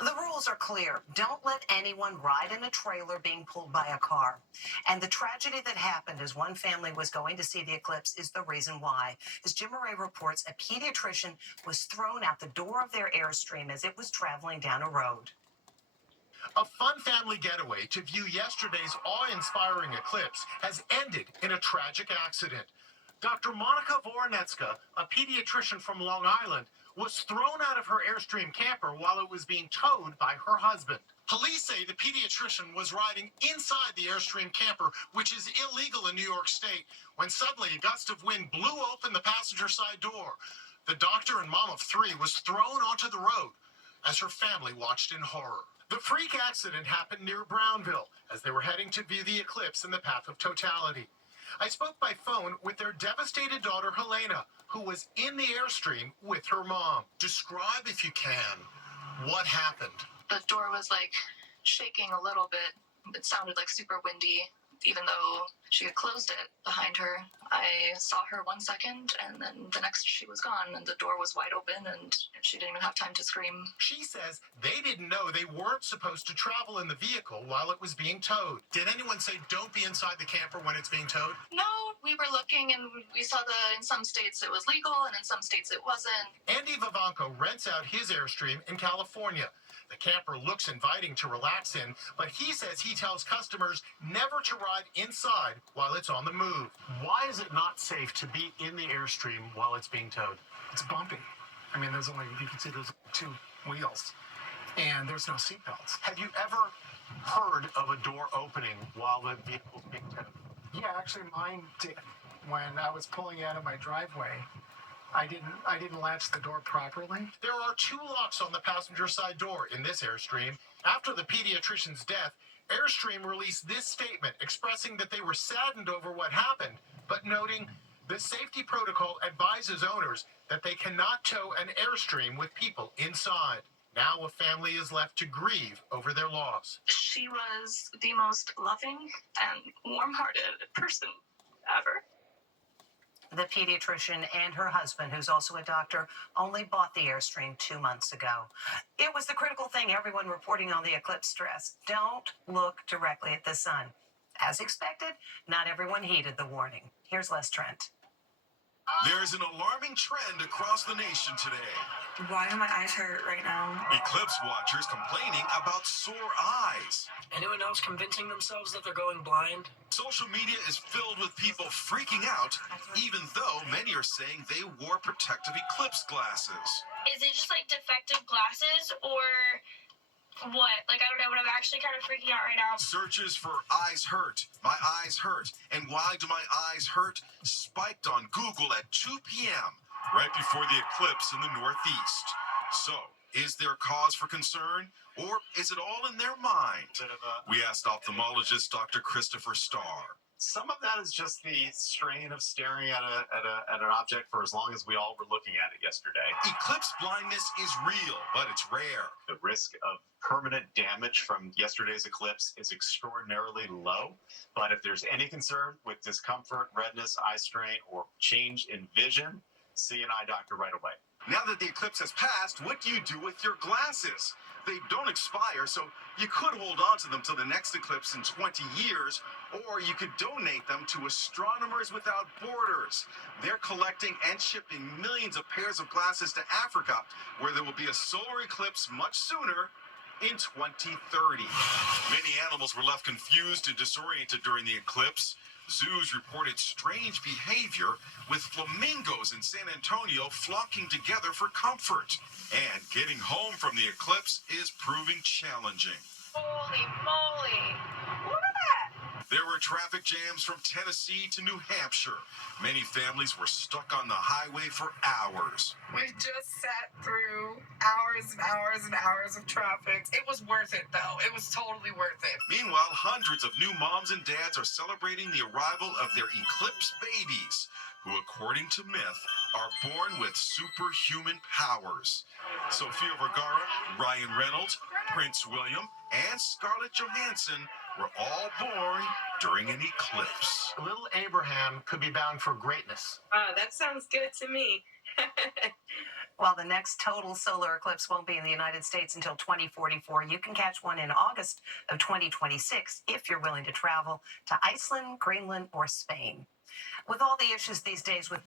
The rules are clear. Don't let anyone ride in a trailer being pulled by a car. And the tragedy that happened as one family was going to see the eclipse is the reason why. As Jim Murray reports, a pediatrician was thrown out the door of their Airstream as it was traveling down a road. A fun family getaway to view yesterday's awe-inspiring eclipse has ended in a tragic accident. Dr. Monica Voronetska, a pediatrician from Long Island, was thrown out of her Airstream camper while it was being towed by her husband. Police say the pediatrician was riding inside the Airstream camper, which is illegal in New York State, when suddenly a gust of wind blew open the passenger side door. The doctor and mom of three was thrown onto the road as her family watched in horror. The freak accident happened near Brownville as they were heading to view the eclipse in the path of totality. I spoke by phone with their devastated daughter, Helena, who was in the Airstream with her mom. Describe, if you can, what happened. The door was like shaking a little bit. It sounded like super windy, even though she had closed it behind her. I saw her 1 second, and then the next she was gone, and the door was wide open, and she didn't even have time to scream. She says they didn't know they weren't supposed to travel in the vehicle while it was being towed. Did anyone say don't be inside the camper when it's being towed? No, we were looking, and we saw that in some states it was legal, and in some states it wasn't. Andy Vivanco rents out his Airstream in California. The camper looks inviting to relax in, but he says he tells customers never to ride inside while it's on the move. Why is it not safe to be in the Airstream while it's being towed? It's bumpy. I mean, you can see there's two wheels, and there's no seatbelts. Have you ever heard of a door opening while the vehicle's being towed? Yeah, actually mine did. When I was pulling out of my driveway, I didn't latch the door properly. There are two locks on the passenger side door in this Airstream. After the pediatrician's death, Airstream released this statement expressing that they were saddened over what happened, but noting the safety protocol advises owners that they cannot tow an Airstream with people inside. Now a family is left to grieve over their loss. She was the most loving and warm-hearted person ever. The pediatrician and her husband, who's also a doctor, only bought the Airstream 2 months ago. It was the critical thing everyone reporting on the eclipse stress. Don't look directly at the sun. As expected, not everyone heeded the warning. Here's Les Trent. There's an alarming trend across the nation today. Why do my eyes hurt right now? Eclipse watchers complaining about sore eyes. Anyone else convincing themselves that they're going blind? Social media is filled with people freaking out, even though many are saying they wore protective eclipse glasses. Is it just like defective glasses or what? Like, I don't know, but I'm actually kind of freaking out right now. Searches for eyes hurt, my eyes hurt, and why do my eyes hurt spiked on Google at 2 p.m., right before the eclipse in the Northeast. So, is there cause for concern, or is it all in their mind? We asked ophthalmologist Dr. Christopher Starr. Some of that is just the strain of staring at an object for as long as we all were looking at it yesterday. Eclipse blindness is real, but it's rare. The risk of permanent damage from yesterday's eclipse is extraordinarily low. But if there's any concern with discomfort, redness, eye strain, or change in vision, see an eye doctor right away. Now that the eclipse has passed, what do you do with your glasses? They don't expire, so you could hold on to them till the next eclipse in 20 years, or you could donate them to Astronomers Without Borders. They're collecting and shipping millions of pairs of glasses to Africa, where there will be a solar eclipse much sooner in 2030. Many animals were left confused and disoriented during the eclipse. Zoos reported strange behavior, with flamingos in San Antonio flocking together for comfort. And getting home from the eclipse is proving challenging. Holy moly. Look at that. There were traffic jams from Tennessee to New Hampshire. Many families were stuck on the highway for hours. We just sat through hours and hours and hours of traffic. It was worth it, though. It was totally worth it. Meanwhile, hundreds of new moms and dads are celebrating the arrival of their eclipse babies, who, according to myth, are born with superhuman powers. Sofia Vergara, Ryan Reynolds, Prince William, and Scarlett Johansson were all born during an eclipse. Little Abraham could be bound for greatness. That sounds good to me. While the next total solar eclipse won't be in the United States until 2044, you can catch one in August of 2026 if you're willing to travel to Iceland, Greenland, or Spain. With all the issues these days with